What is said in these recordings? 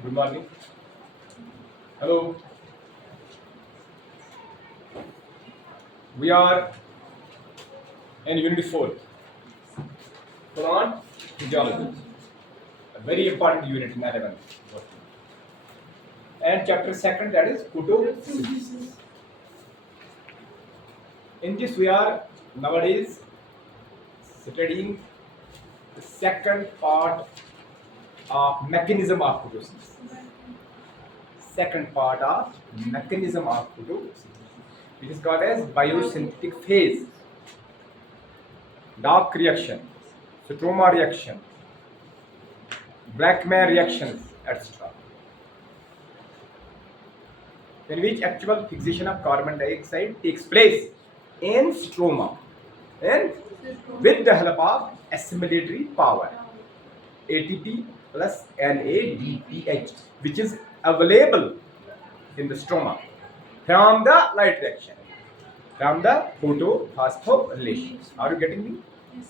Good morning. Hello. We are in Unit 4, Plant Physiology, a very important unit in 11. And chapter 2, that is photosynthesis. In this, we are nowadays studying the second part of mechanism of photosynthesis. Second part of mechanism of photosynthesis. It is called as biosynthetic phase, dark reaction, stroma reaction, Blackman reactions, etc. In which actual fixation of carbon dioxide takes place in stroma and with the help of assimilatory power ATP plus NADPH, which is available in the stroma from the light reaction, from the photophosphorylation. Are you getting me? Yes.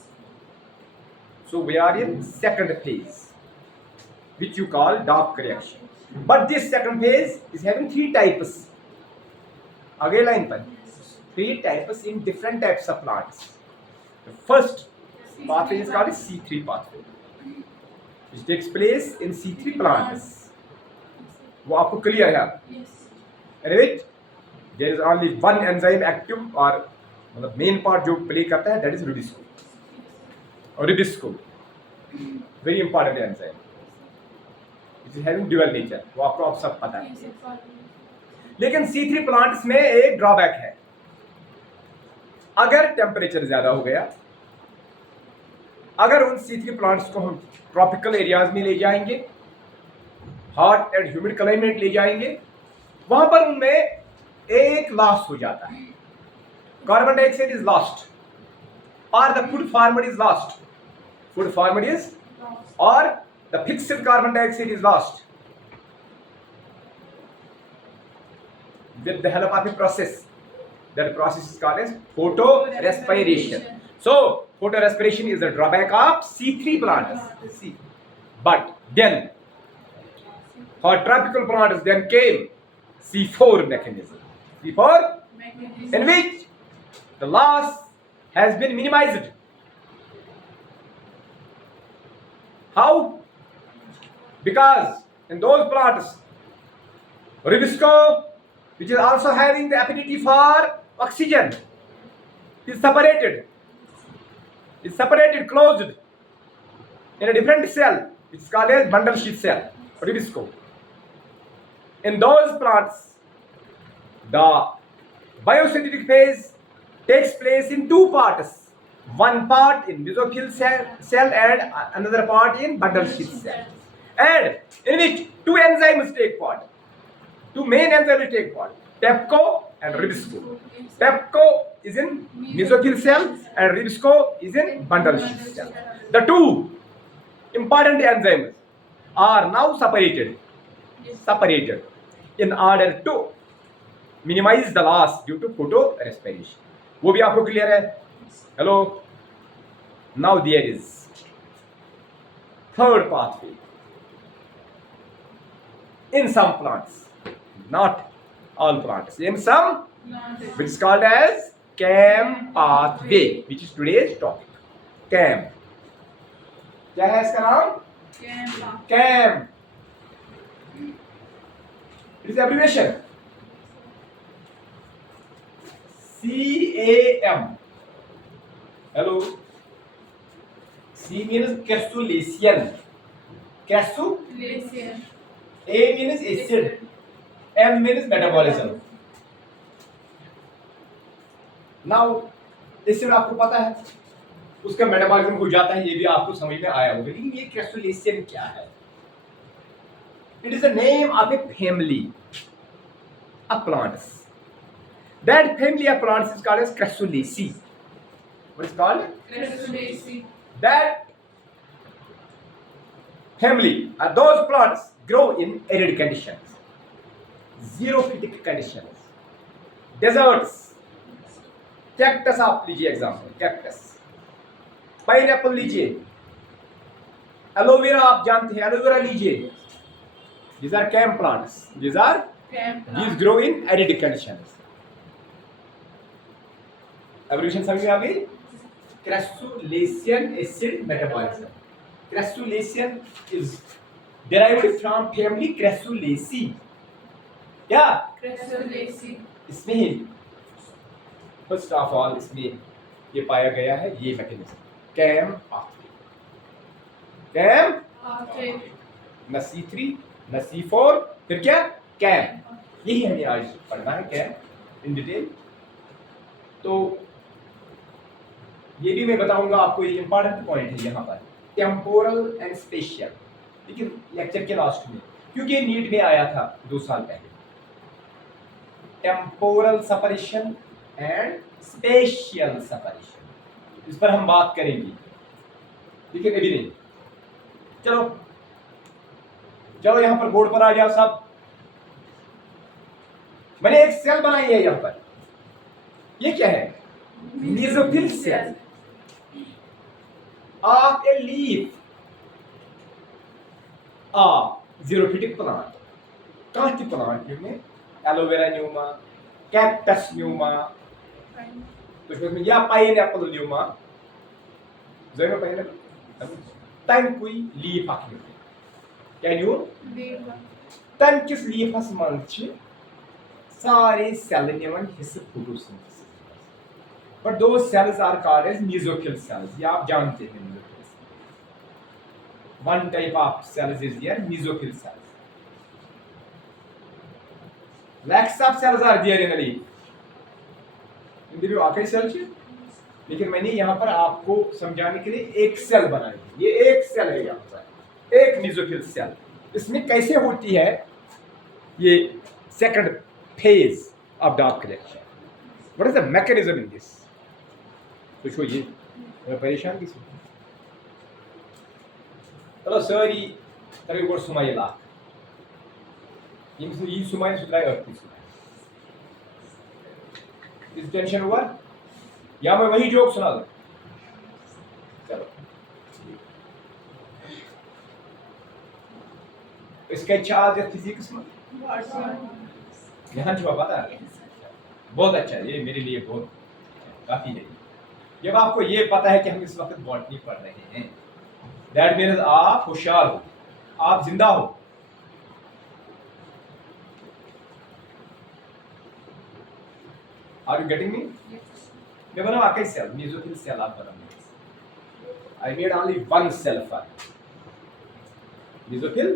So we are in second phase, which you call dark reaction. But this second phase is having three types. Again line पर three types in different types of plants. The first pathway is called C3 pathway, which takes place in C3 plants. वो आपको clear है? Yes. In which there is only one enzyme active और मतलब main part जो play करता है that is ribosco. और ribosco very important enzyme. It is having dual nature. वो आपको आप सब पता है. Yes. लेकिन C3 प्लांट्स में एक ड्रॉबैक है. अगर टेम्परेचर ज्यादा हो गया, अगर उन C3 प्लांट्स को हम ट्रॉपिकल एरियाज में ले जाएंगे, हॉट एंड ह्यूमिड क्लाइमेट ले जाएंगे, वहां पर उनमें एक लॉस हो जाता है. कार्बन डाइऑक्साइड इज लॉस्ट और the food format is lost. Food format is और the fixed carbon dioxide is lost with the help of a process. That process is called as photorespiration. So photorespiration is the drawback of C3 plants. See, but then for tropical plants then came C4 mechanism. C4 in which the loss has been minimized. How? Because in those plants, ribosco, which is also having the affinity for oxygen, is separated. Is separated, closed in a different cell, which is called as bundle sheath cell, ribosco. In those plants, the biosynthetic phase takes place in two parts. One part in mesophyll cell and another part in bundle sheath cell. And in which two enzymes take part. Two main enzymes take part. TEPCO and ribosco. TEPCO is in mesophyll cell and ribosco is in bundle sheath cell. The two important enzymes are now separated in order to minimize the loss due to photorespiration. वो भी आपको clear है? Hello. Now there is third pathway. In some plants, not all plants, in some, which is called as CAM pathway, which is today's topic. CAM. क्या है इसका नाम? CAM. It is abbreviation. CAM. Hello. C means cressulation. Glacier. A means acid. M means metabolism. Now, acid आपको पता है, उसका metabolism हो जाता है, ये भी आपको समझ में आया होगा. लेकिन ये क्रेसुलेशन क्या है? It is the name of a family of plants. That family of plants is called as Crassulaceae. What is called? Crassulaceae. That family are those plants grow in arid conditions, xerophytic conditions, deserts. Cactus आप लीजिए example, cactus. Pineapple लीजिए, aloe vera आप जानते हैं, aloe vera लीजिए, These are cam plants. These grow in arid conditions. Evolution समझ में आ गई? Crassulacean acid metabolism. Crassulacean is derived from family Crassulaceae. क्या? Crassulaceae. इसमें फर्स्ट ऑफ ऑल इसमें ये पाया गया है ये मैकेनिज्म कैम After न C3 न C4 फिर क्या कैम यही हमें आज पढ़ना है कैम इन डिटेल। तो ये भी मैं बताऊंगा आपको, ये इंपॉर्टेंट पॉइंट है यहाँ पर टेम्पोरल एंड स्पेशियल, लेकिन लेक्चर के लास्ट में क्योंकि ये नीट में आया था 2 साल पहले। Temporal separation and spatial separation, इस पर हम बात करेंगे, लेकिन अभी नहीं। चलो चलो यहाँ पर बोर्ड पर आ जाओ सब। मैंने एक सेल बनाई है यहाँ पर, ये क्या है? Mesophyll cell of a leaf of xerophytic plant. कहाँ की प्लांट में? एलोवेरा न्यूमा, कैक्टस न्यूमा, तो या पाइनएप्पल न्यूमा, जरूर पाइनएप्पल, तंकुई लीफ आखिर क्या न्यू? तन किस लीफस मन सारे सेल निवन हिस्से फोटोसिंथेसिस, बट दो cells are called as mesophyll cells. ये आप जानते हैं mesophyll. One type of cells is there mesophyll cells. lakhs of cells are there in a leaf. इन भी वाकई सेल है, लेकिन मैंने यहाँ पर आपको समझाने के लिए एक सेल बनाई है। ये एक सेल है यहाँ पर, एक मेसोफिल सेल। इसमें कैसे होती है ये second phase of dot collection? What is the mechanism in this? कुछ ये परेशान किसी? चलो सारी तरह गोड़ सुमाइला ये सुमाइल सुधार अर्थ इस टेंशन ओवर, या मैं वही जोक सुना दूं? चलो इसका चार्ज है फिजिक्स में यहाँ जो पता है बहुत अच्छा है, ये मेरे लिए बहुत काफी है। जब आपको ये पता है कि हम इस वक्त बॉटनी पढ़ रहे हैं, दैट मीन्स आप होशियार हो, आप जिंदा हो। Are you getting me? मैं बना वाकई सेल, मेसोफिल सेल आप बना। I made only one cell for mesophyll.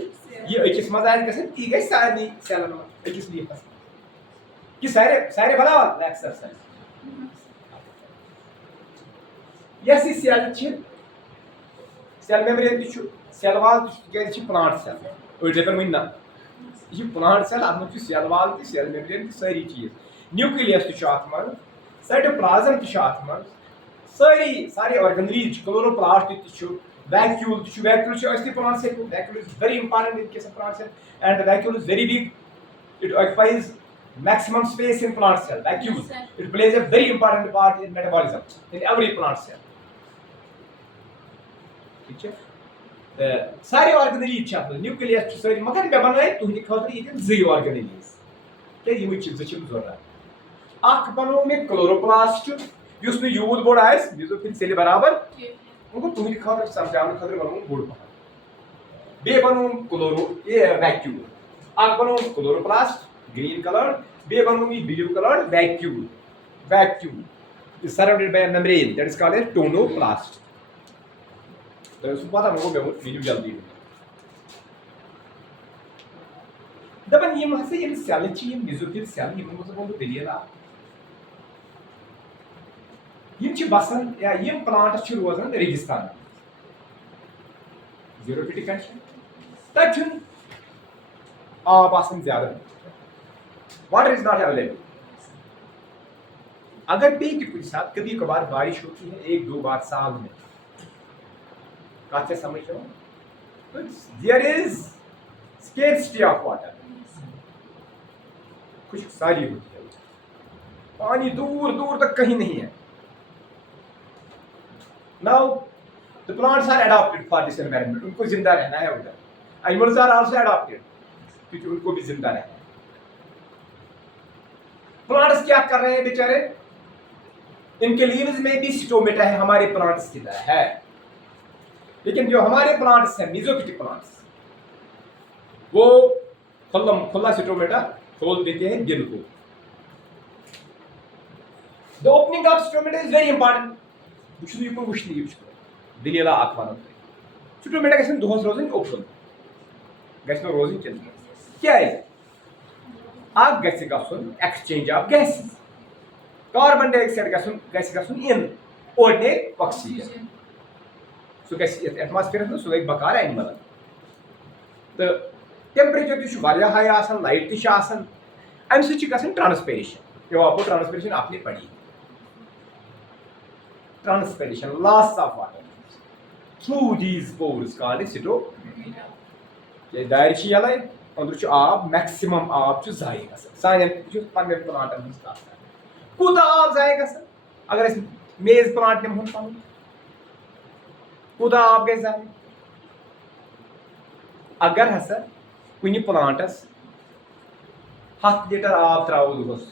ये एक किस्म का कैसे की गई सारी सेल में एक किस लिए फंस कि सारे बना वाला एक्सरसाइज। यस इस सेल छ सेल मेम्ब्रेन छु सेल वाल छु प्लांट सेल और डेपर में ना ये प्लांट सेल आत्म छु सेल वाल ती सेल मेम्ब्रेन ती सारी चीज न्यूक्लियस ती आत मन साइटोप्लाज्म ती आत मन सारे ऑर्गेनेल्स क्लोरोप्लास्ट ती छु वैक्यूल ती वैक्यूल छु असली plant cell. Vacuole is very important in case of plant cell and vacuole is very big, it occupies maximum space in plant cell. Vacuole it plays a very important part in metabolism in every plant cell. ठीक है? सारे organelles छ nucleus छु सारी मगर बे बनाए तुहनी खातिर ये जय ऑर्गेनेल्स के ये चीज छ जरूरत। अख बनो में क्लोरोप्लास्ट युस न यूज बोर्ड आइस मेसोफिल सेल बराबर उनको तुहनी खातिर समझाने खातिर बनो बोर्ड पा बे बनो क्लोरो ये वैक्यूल। अख बनो क्लोरोप्लास्ट green colored, bे बनो में blue colored vacuole. Vacuole is surrounded by a membrane that is called a tonoplast. तो उसको पता होगा बहुत वीडियो जल्दी दबन ये महसे ये सेल ची मेसोफिल सेल ये मतलब बोलो दिलियला ये ची बसन या ये प्लांट ची रोजन रेगिस्तान ज़ीरोफिटिक कंडीशन तचन आबासन ज्यादा वाटर इज नॉट अवेलेबल। अगर भी के साथ कभी कभार बारिश होती है 1-2 बार साल में, समझ लो there is scarcity of water, कुछ सारी होती है, पानी दूर दूर तक कहीं नहीं है। Now the plants are adapted for this environment, उनको जिंदा रहना है उधर। एनिमल्स आर आल्सो अडॉप्टेड, क्योंकि उनको भी जिंदा रहना है। प्लांट्स क्या कर रहे हैं बेचारे, इनके लीव्स में भी स्टोमेटा है, हमारे प्लांट्स की तरह है, लेकिन जो हमारे प्लांट्स हैं मीजोफिटिक प्लांट्स, वो खुला स्टोमेटा खोल देते हैं गिल को। The opening of stomata is very important. दलीला अख वन स्टोमेटा गन दोहस रोजन ओपन, गन रोजन क्या गन exchange of gases, carbon dioxide गन इन ऑर्डिनरी ऑक्सीजन, सह एटमॉस्फेयर सह गई बकार एनिमल, तो टेम्परेचर तह हाई आसान, लाइट तह अम सह ट्रांसपेरेशन, आपको ट्रांसपेरेशन आपने पढ़ी, transpiration loss of water through these pores called stomata. ये दायर यलै अंदर आब मैक्सिमम आब जाय गसान सान पन्न प्लांटन हज कथ कर कूता आब जाय गसान, अगर मेज प्लांट निमहन पन कूता आब गई जाय, अगर हसा कुछ प्लांटस 7 लीटर आब throw दोहस,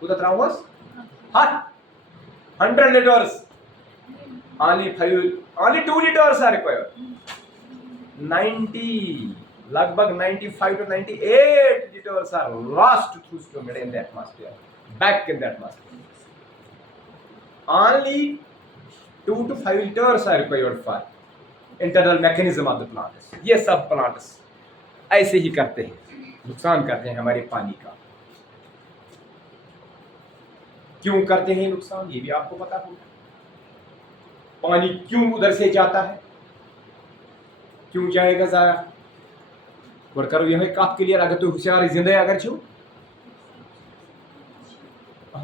कूता त्रोस 100 litres, only 2 liters are required, 90 लगभग 95 to 98 liters are lost through stomata in the atmosphere, back in the atmosphere. Only 2 to 5 liters are required for internal mechanism of the plants. ये सब plants ऐसे ही करते हैं, नुकसान करते हैं हमारे पानी का। क्यों करते हैं नुकसान, ये भी आपको पता होगा। पानी क्यों उधर से जाता है, क्यों जाएगा जाया, और करो यह कत क्लियर, अगर तुम होशियार जिंदे अगर छो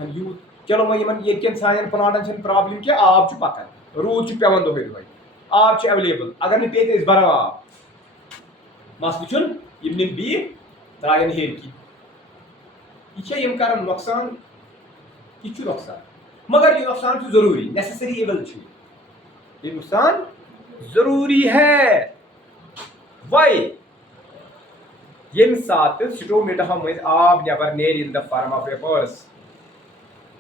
यू चलो वह ये सान प्लांटन प्रॉब्लम क्या, आब पकन, रूद पेवान दोहे दोहे, आब एवेलेबल, अगर नहीं पे बरो आब, मसल बी त्रायन हेर की, यह कर नुकसान, यह नुकसान, मगर यह नुकसान जरूरी नेसेसरी एवल, ये नुकसान जरूरी है। वाई ये सात स्टोमेटा मज आब नबर नेर in the form of vapours,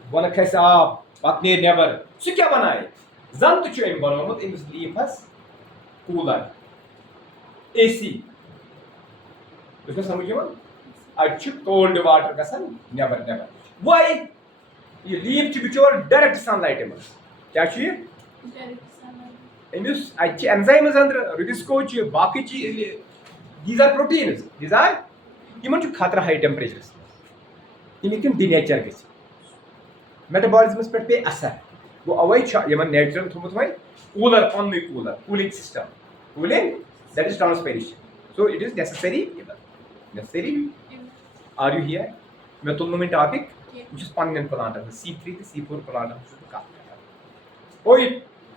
वन खस आब पत नेर नबर, सह क्या बनाए, जन तो बनोमुत अमिस लीफस कूलर AC, समझ अत कोल्ड वाटर गसान नबर नबर, वाई ये लीफ बिचोर डायरेक्ट सनलाइट मज क्या अमिस एंजाइम्स अंदर रुबिस्को बाकी these are proteins, these are in खतरा हाई टेम्परेचरस मज डिनेचर ग मेटाबॉलिज्मस पे पे असर, गो अवे नेचुरल थोमुत वह कूलर पन्न cooler cooling system, cooling that is transpiration, so it is necessary are you here. मे तुल वो topic पन्न plankton C3 C4 plankton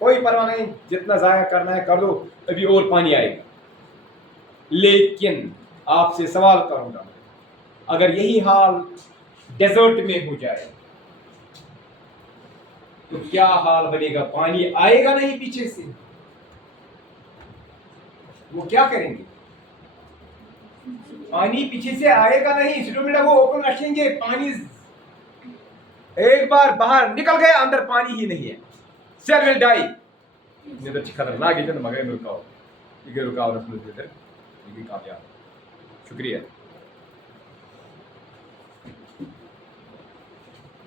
कोई परवाह नहीं, जितना जाया करना है कर दो, अभी और पानी आएगा। लेकिन आपसे सवाल करूंगा, अगर यही हाल डेजर्ट में हो जाए तो क्या हाल बनेगा, पानी आएगा नहीं पीछे से, वो क्या करेंगे, पानी पीछे से आएगा नहीं, स्टोमेटा वो ओपन रखेंगे, पानी एक बार बाहर निकल गया अंदर पानी ही नहीं है, सेल विल डाई। तो खतरनाक है तो मगर रुकाओ ये रुकाओ रखने ये कामयाब। शुक्रिया।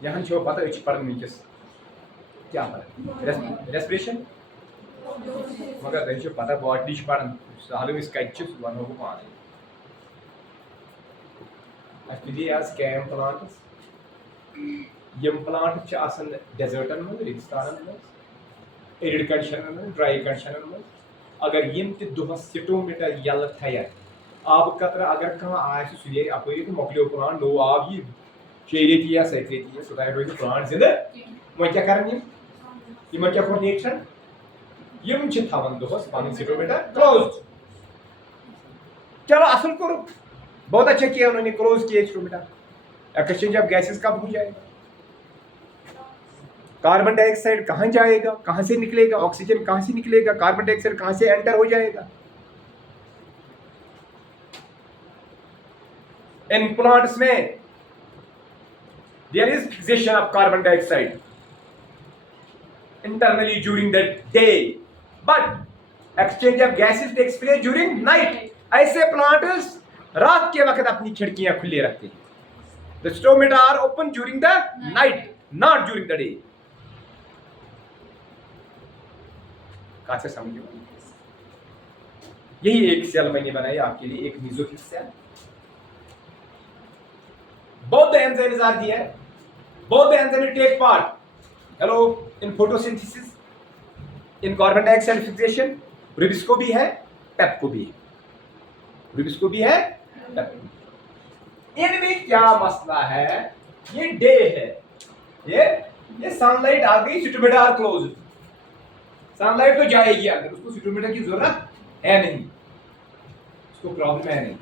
यहाँ छो पता पढ़ वस क्या पढ़ रेस्पिरेशन, मगर तुम पता बॉडी पढ़ान सहल कत वो पान कैम प्लांट्स, यम प्लांट डेजर्टन मज रेगिस्तान मज एरिड कंडीशन में ड्राई कंडीशन में, अगर यम दोहस स्टोमेटा यल थ आब कतरा अगर कह सह अपर तो मोकलो प्लांट नो आब यह 6 रेती या 7 रेती सो रोज प्लांट जिंद। वो क्या कर क्या कोर नेचर यम थवान दोहस पन स्टोमेटा क्लोज। चलो असल कोर, बहुत अच्छा किया उन्होंने, क्लोज किया स्टोमेटा। एक्सचेंज ऑफ गैसेस कब हो जाएगा, कार्बन डाइऑक्साइड कहाँ जाएगा, कहाँ से निकलेगा, ऑक्सीजन कहाँ से निकलेगा, कार्बन डाइऑक्साइड कहाँ से एंटर हो जाएगा। In plants में there is fixation of carbon dioxide internally during the day, but exchange of gases takes place during night. ऐसे plants रात के वक्त अपनी खिड़कियां खुली रखते हैं. The stomata are open during the night, not during the day. कहाँ से समझो? यही एक सेल मैंने बनाई आपके लिए, एक mesophyll cell. Both the enzymes are there. Both the enzymes take part. Hello, in photosynthesis, in carbon dioxide fixation. Ribisco भी है, पेप्को भी है. Ribisco भी है, पेप्को. इनमें क्या मसला है? ये डे है. ये सनलाइट आ गई, सिटोमेटा आर क्लोज. सनलाइट तो जाएगी अंदर, उसको सिटोमेटा की जरूरत है नहीं. उसको प्रॉब्लम है नहीं.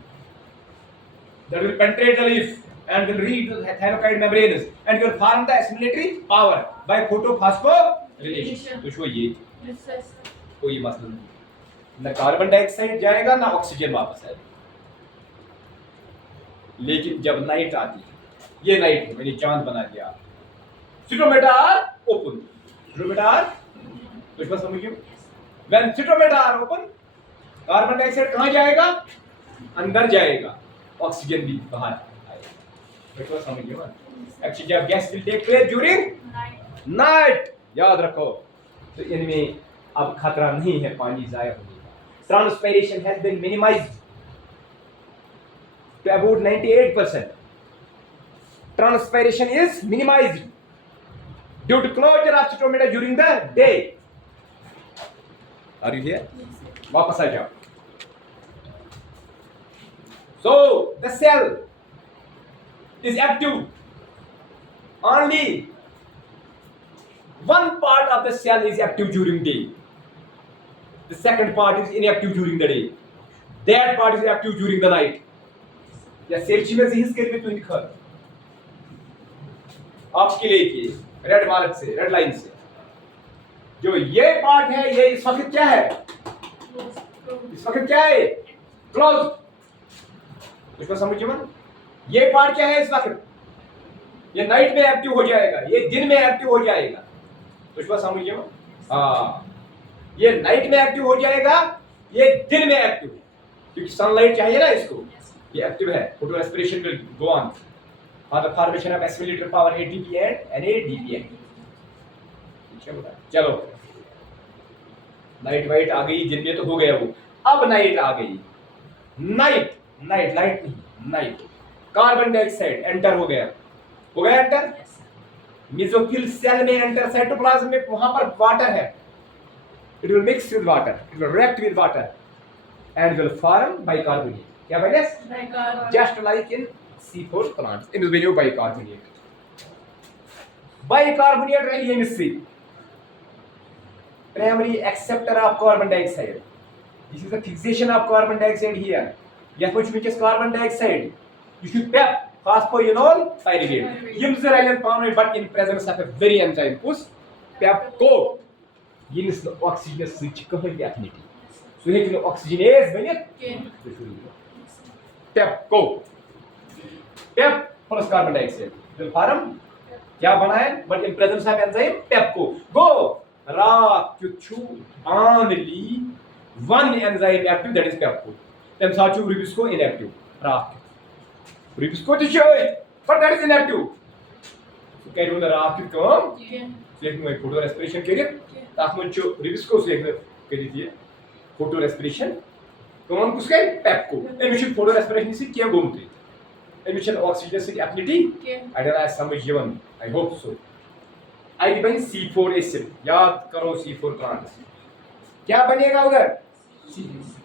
That will penetrate the leaf and will reach the thyroid membranes and will form the assimilatory power by photophosphorylation. तो ये Yes, sir. कोई मसला नहीं. न कार्बन डाइऑक्साइड जाएगा ना ऑक्सीजन वापस आएगा. लेकिन जब नाइट आती है, ये नाइट है, मैंने चांद बना दिया. Stomata are open. Stomata are तो इसको समझिए. When stomata are open, carbon dioxide कहाँ जाएगा? अंदर जाएगा. ऑक्सीजन भी बाहर आएगा. इसको समझिए. एक्चुअली जब gas will take place during Night. Night, याद रखो. तो इनमें अब खतरा नहीं है पानी जाया होने का. Transpiration has been minimised to about 98%. Transpiration is minimized due to closure of cytomata during the day. Are you here? वापस आ जाओ. So the cell is active. Only one part of the cell is active during day. The second part is inactive during the day. That part is active during the night. या सेल्ची में हिस्स के लिए तो लिखा आपके लिए कि रेड मार्क से, रेड लाइन से, जो ये पार्ट है, ये इस वक्त क्या है? इस वक्त क्या है? क्लोज. इसको समझिए मन. ये पार्ट क्या है इस वक्त? ये नाइट में एक्टिव हो जाएगा, ये दिन में एक्टिव हो जाएगा. तो इसको समझिए मन. हाँ, ये नाइट में एक्टिव हो जाएगा, ये दिन में एक्टिव है, क्योंकि सनलाइट चाहिए ना इसको. ये एक्टिव है. Photorespiration will go on for the formation of assimilator power ATP and NADP. चलो, नाइट वाइट आ गई, दिन में तो हो गया वो. अब नाइट आ गई. नाइट लाइट नहीं, नाइट. कार्बन डाइऑक्साइड एंटर हो गया एंटर. मेसोफिल सेल में एंटर. साइटोप्लाज्म में वहां पर वाटर है. It will mix with water, it will react with water and will form bicarbonate. क्या Binance? Bicarbonate. Just like in C4 plants, in the video bicarbonate. Bicarbonate really chemistry. Primary acceptor of carbon dioxide. This is the fixation of carbon dioxide here. Yes, which is carbon dioxide. You should PEP, phosphoenol pyruvate. Yimzer island palm, but in presence of a very enzyme. Push PEPCO. This is the oxygen switch affinity. So here you oxygenase when it PEPCO. PEP plus carbon dioxide will form क्या बना है? But in presence of enzyme PEPCO. Go. Only one enzyme active, that is PEPCO. Then Sachu Ribisco inactive. Ribisco to show it, but that is inactive. So can you do the Rakit come? Select my photo respiration keriye. Takmancho Ribisco select keriye. Photo respiration. कौन किसके? PEPCO. Emission photo respiration से क्या घूमते? Emission oxygen से affinity. I don't know समझ जीवन. I hope so. I depend C4 acid. याद करो C4 प्लांट्स. क्या बनेगा उधर?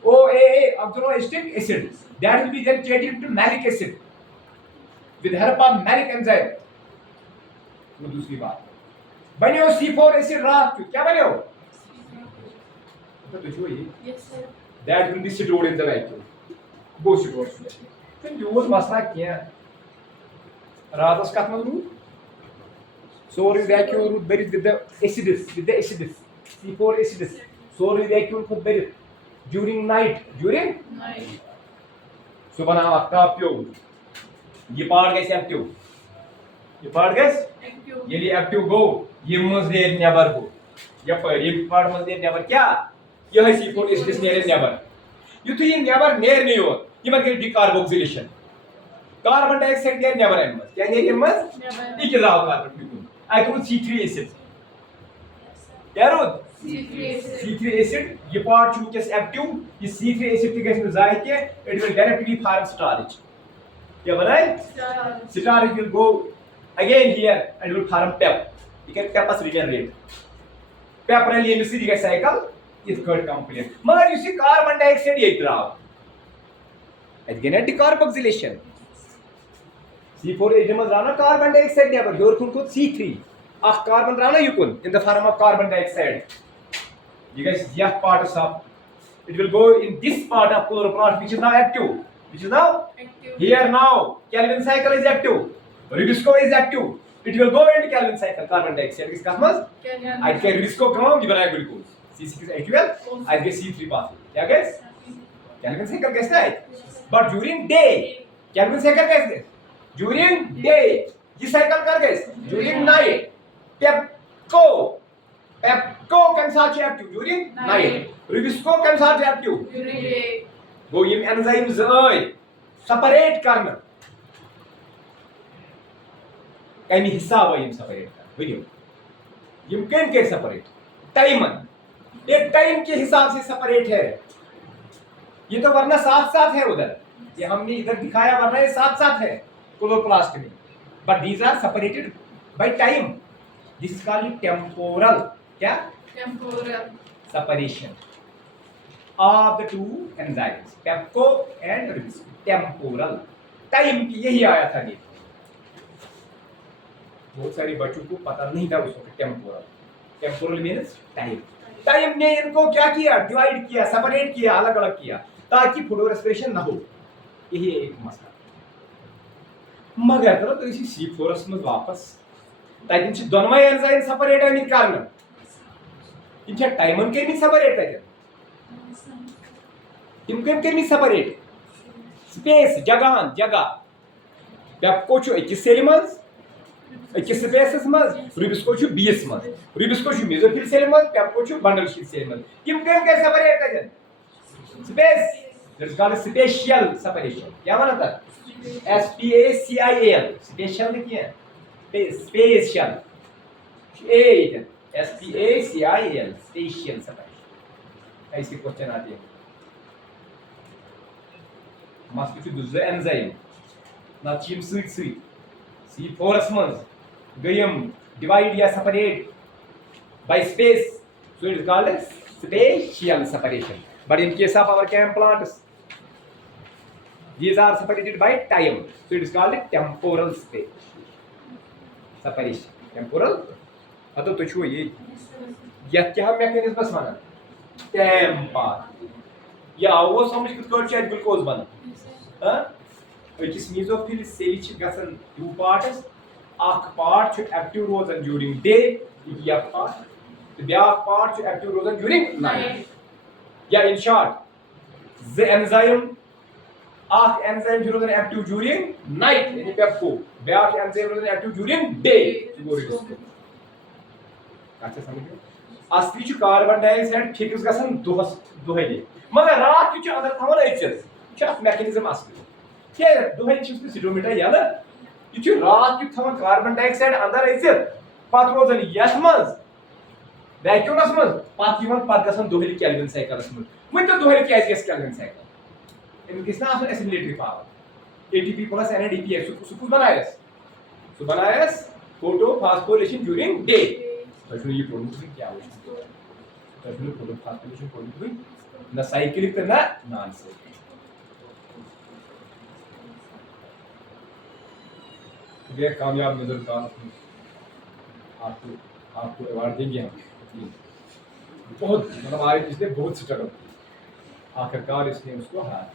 OAA oxaloacetic acid. That will be then changed to malic acid with help of malic enzyme. वो दूसरी बात. बने हो C4 एसिड रात क्या बने हो? तो जो ये Yes, sir. that will be stored in the vacuum. Both stored. Then use masla kiya. Radas katma root. Stored in vacuum root buried with the acids, C4 acids. Stored in vacuum root buried during night. During Night. subana wakta pyo. ये part gas active, ये part gas Active. ये active गो, ये मज नेर neighbour हो, ये part मज नेर neighbour क्या, ये है C4 एसिड नेर नेबर, युथ ये नेबर नेर नहीं हो, ये मत कर डिकार्बोक्सिलेशन, कार्बन डाइऑक्साइड नेर नेबर है मज, क्या नेर मज, Never. ये क्या कार्बन बिल्कुल, आई को C3 एसिड, क्या road C3 acid. C3 acid, ये पार्ट चूंकि एक्टिव, ये C3 एसिड के गैस में जाए के, it will directly form starch, क्या बनाए, Starch. starch will go again here and will form pep. You can pep as regenerate. Pep really in the city cycle is good complete. Mother, you see carbon dioxide ये draw. Again at the carboxylation. C4 atoms rana carbon dioxide never. Your kun ko C3. Ah carbon rana you kun in the form of carbon dioxide. You guys, yeah part is up. It will go in this part of chloroplast which is now active. Which is now Active. here now. Calvin cycle is active. Rubisco is active. It will go into Calvin cycle. Carbon dioxide is cosmos. Can I get Rubisco come. You बनाए glucose. C6 is HUL. I get C3 pathway. क्या guys? Calvin cycle कैसे है? But during day, Calvin cycle कैसे? During day, ये cycle कर guys. During night, Pepco can start active during night. Rubisco can start active. During day. वो ये enzymes आए separate करना. कहीं हिसाब है ये सेपरेट का वीडियो ये कैन के सेपरेट टाइम एक टाइम के हिसाब से सेपरेट है ये तो वरना साथ साथ है उधर ये हमने इधर दिखाया वरना ये साथ साथ है क्लोरोप्लास्ट में but these are separated by time this is called temporal क्या Temporal. separation of the two enzymes PEPCO and rubisco temporal time की यही आया था ये बहुत सारे बच्चों को पता नहीं था उसको temporal temporal means time time ने इनको क्या किया डिवाइड किया सेपरेट किया अलग अलग किया ताकि फोटो रेस्पिरेशन ना हो यही एक मसला मगर तो इसी C4 में वापस ताकि इन दोनों एंजाइम सेपरेट है नहीं कारण इनके टाइमन के भी सेपरेट है इनके के भी सेपरेट स्पेस जगह जगह पेप्को छु एक सेल मंज अकिस स्पेसस मज रुबिस्को छु 20 मज रुबिस्को छु मेसोफिल सेल मज पेप्को छु बंडल शीट सेल मज किम केम के सेपरेट है space that is called spatial separation क्या माना था SPACIAL स्पेशल लिखिए स्पेशियल ए SPACIAL स्पेशियल सेपरेशन ऐसे क्वेश्चन आते हैं मस्त छु दूसरा एंजाइम ना चीम स्वीट C4 मज गयम डिवाइड या separate by space so it is called as spatial separation but in case of our chem plants these are separated by time so it is called temporal space separation temporal अतो तो छु ये क्या mechanism माना Tampa या वो समझ कित कर छ ग्लूकोज बन हां अकिस मेसोफिल सेल छ गसन टू पार्ट्स अख पार्ट छ एक्टिव रोजन ड्यूरिंग डे या part the back part to active rosen during night. Yeah, in short, the enzyme enzyme rosen active during night. Yani pepco. Back enzyme rosen active during day. अच्छा समझिए असली छु carbon dioxide fix गसन दुहली मगर रात कि छु अंदर थवन एचएस छ मैकेनिज्म असली के दुहली छु सिडोमीटर याला ये छु रात कि थवन कार्बन डाइऑक्साइड अंदर एचएस पात रोजन यस मज वैक्यूमस मज पात यमन पात गसन दोहली केल्विन साइकिलस मज मन तो दोहली क्या गस केल्विन साइकिल इन किसना आसन assimilatory power ATP plus NADP सुकुस बनायस सो बनायस फोटो फास्फोरिलेशन ड्यूरिंग डे तो ये प्रोडक्ट क्या हो तो फोटो फास्फोरिलेशन प्रोडक्ट ना साइक्लिक ना नॉन साइक्लिक ये कामयाब नजर का आपको अवार्ड देंगे हम बहुत मतलब आज इसने बहुत स्ट्रगल आखिरकार इसने उसको हार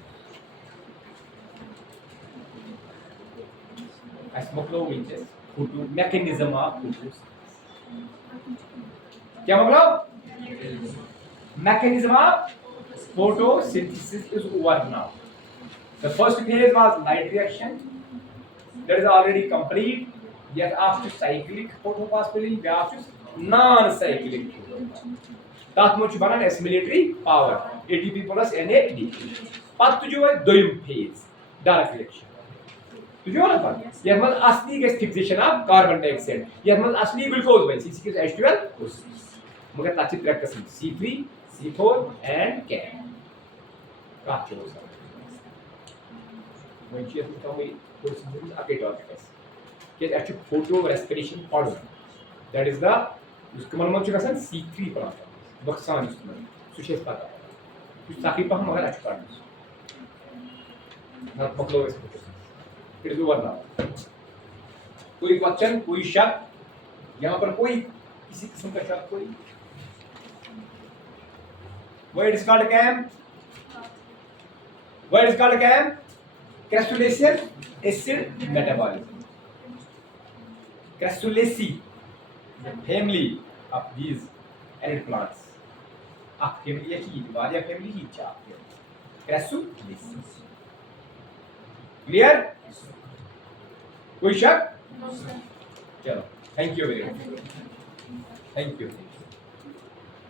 फोटो मैकेनिज्म ऑफ क्या मतलब mechanism of photosynthesis is over now. The first phase was light reaction, that is already complete. Yet after cyclic photophosphorylation, بیاکھ چھُ non cyclic. تَتھ منٛز چھُ بنان assimilatory power ATP plus NAD. پتہٕ تُجو أسۍ دوٚیِم phase dark reaction. تُجو نا پتہٕ یتھ منٛز اصلی گژھِ fixation of carbon dioxide یتھ منٛز اصلی glucose بنہِ C6H12 مگر تتھ چھِ ترٛےٚ قٕسم C3 C4 and K. کتھ چھُ اوس وۄنۍ چھُ یتھ منٛز تھومٕے اکے ٹاپک اَسہِ کیازِ اَسہِ چھُ فوٹو ریسپریشن پرُن دیٹ از دا یُس کٕمن منٛز چھُ گژھان C3 پرابلم نۄقصان یُس تِمن سُہ چھُ اَسہِ پتہ یہِ چھُ سخی پہم مگر اَسہِ چھُ پرُن نتہٕ مۄکلو أسۍ इट इज ओवर नाउ कोई क्वेश्चन कोई शक यहाँ पर कोई किसी किस्म का शक कोई why it is called CAM why it is called CAM crassulaceous acid metabolism crassulaceae the family of these arid plants आप family है कि वारिया family ही चाहते हैं crassulaceae clear कोई शक No, sir. चलो thank you very much thank you